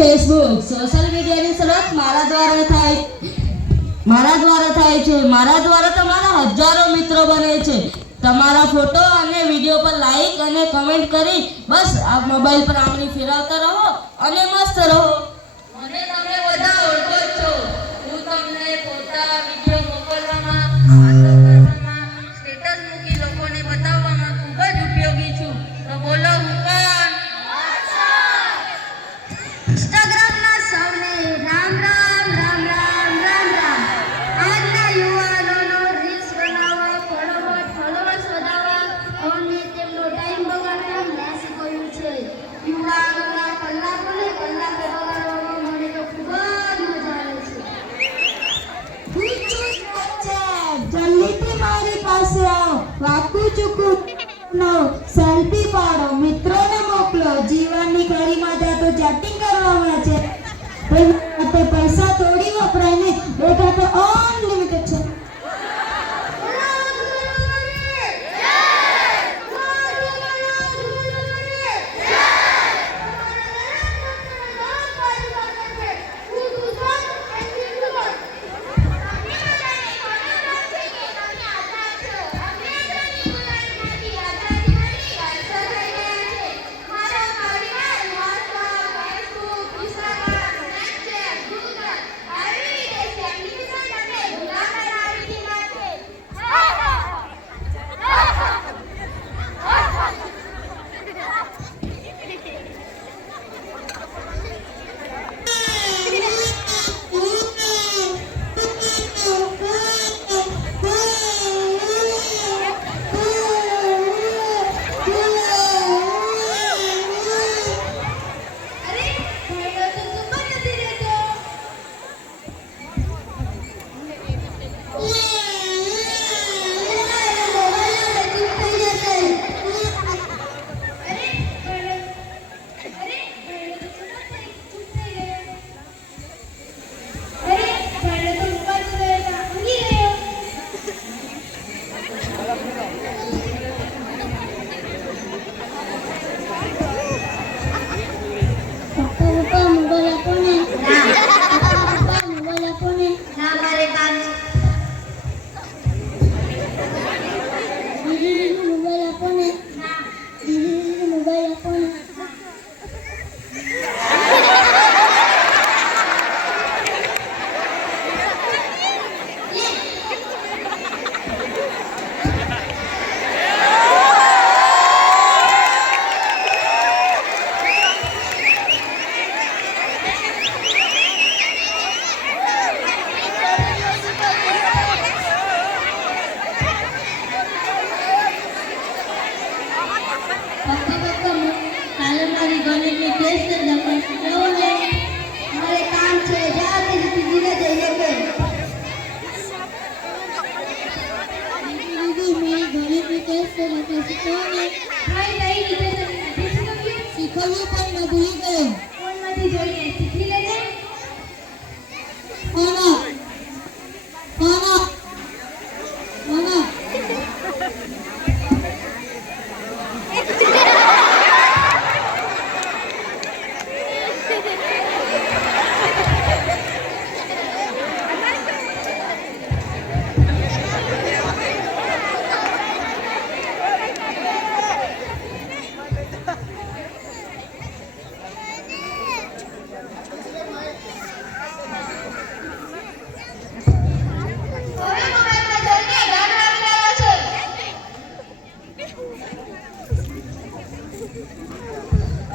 Facebook social મીડિયાની શરૂઆત મારા દ્વારા થાય છે. મારા દ્વારા તમારા હજારો મિત્રો બને છે. તમારા ફોટો અને વિડીયો પર લાઈક અને કમેન્ટ કરી બસ આ મોબાઈલ પર આંગળી ફેરવતા રહો અને મસ્ત રહો. મને તમે બધા ઓળખો જ છો. હું તમને ફોટા વિડીયો મોકલવામાં, સ્ટેટસ મૂકી લોકોને બતાવવામાં ખૂબ જ ઉપયોગી છું. તો બોલો હું કોણ? ઇન્સ્ટાગ્રામના સૌને રામ રામ રામ રામ રામ રામ. આજના યુવાનોનો રીલ્સ બનાવવા, ફોલોવર્સ વધારવા અને તેમનો ટાઈમ બગાડવા મેં શીખવ્યું છે. યુવાનોના કલાકોને કલાકો બગાડવામાં મને તો ખૂબ જ મજા આવે છે. જલ્દીથી મારી પાસે આવો, વાકું ચૂકું નો સેલ્ફી પાડો, મિત્રોને મોકલો. જીવનની ઘડી મજા તો ચેટિંગ કરવામાં છે. પૈસા થોડી વપરાય ને, ડેટા તો અનલિમિટેડ છે. શીખવ્યું પણ ન ભૂલી ગયો. ફોનમાંથી જોઈને શીખી લેજે.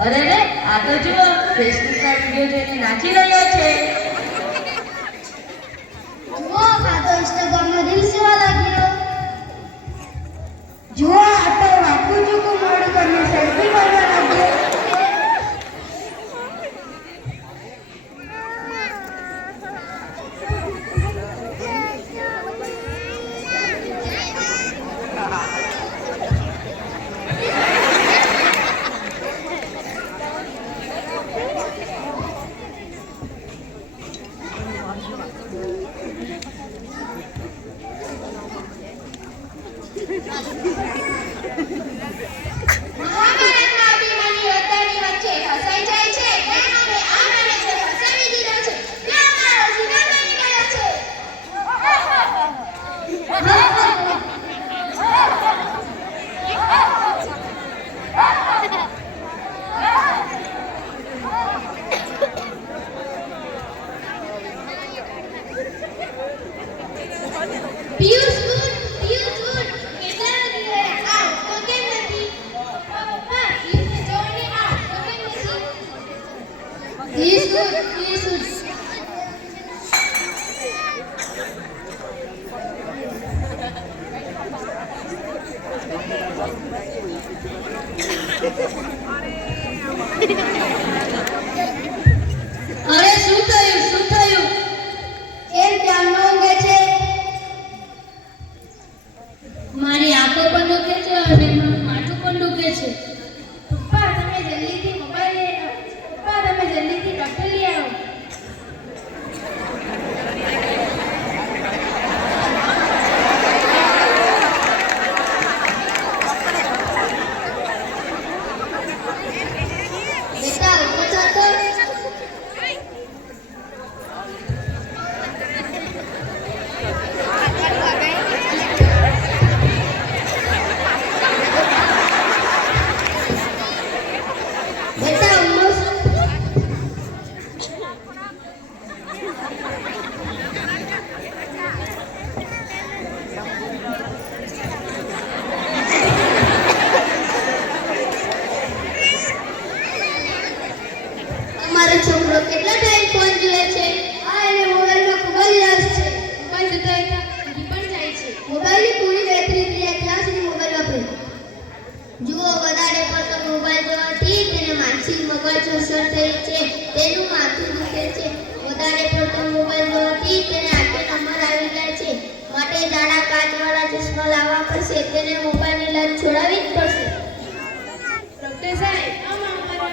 અરે રે, આ તો જુઓ ફેસબુકના વિડીયો જોઈને નાચી રહ્યા છે. જુઓ આ તો ઇન્સ્ટાગ્રામમાં રીલ્સ જોવા લાગ્યો. જુઓ આ તો વાકું ચૂકું મોડું કરીને સેલ્ફી પાડવા લાગ્યો. He's good. He is good. અરે શું થયું કેમ ધ્યાન ઊંઘે છે? મારી આંખો પણ દુખે છે અને માથું પણ દુખે છે. પપ્પા તમે જલ્દીથી ડોક્ટર લઈ આવો. બેટા ઉઠો છો તો? બેટા ઊંઘો છો? તમારો છોકરો કેટલા ટાઈમ ફોન જુએ છે? એને મોબાઈલમાં ખૂબ જ રસ છે. મોબાઈલ જોતા જોતા ઊંઘી પણ જાય છે. મોબાઈલની પૂરી બેટરી ક્રિયા ક્યાં સુધી મોબાઈલ વાપરે? જુઓ, વધારે પડતો મોબાઈલ જોવાથી તેને માનસિક મગજ અસર થઈ છે. તેનું માથું દુખે છે. વધારે પડતો મોબાઈલ જોવાથી તેને આંખે નંબર આવી જાય છે. માટે જાડા કાચવાળા ચશ્મા લાવવા પડશે. તેને મોબાઈલની લત છોડાવવી જ પડશે. ડોક્ટર સાહેબ, અમારા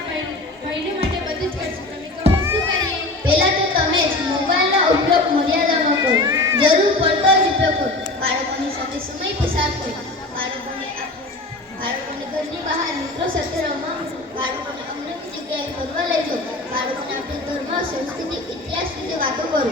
ભાઈને માટે બધું જ કરશું. તમે કહો શું કરીએ? પહેલા તો તમે જ મોબાઈલનો ઉપયોગ મર્યાદામાં કરો. જરૂર પડતો જ ઉપયોગ કરો. બાળકોની સાથે સમય પસાર કરો. બાળકોને ઘરની બહાર મિત્રો સાથે રમવા મૂકો. બાળકોને અમને જગ્યાએ ફરવા લઈ જાઓ. બાળકોને આપણે ધર્મ, સંસ્કૃતિ, ઇતિહાસ વિશે વાતો કરો.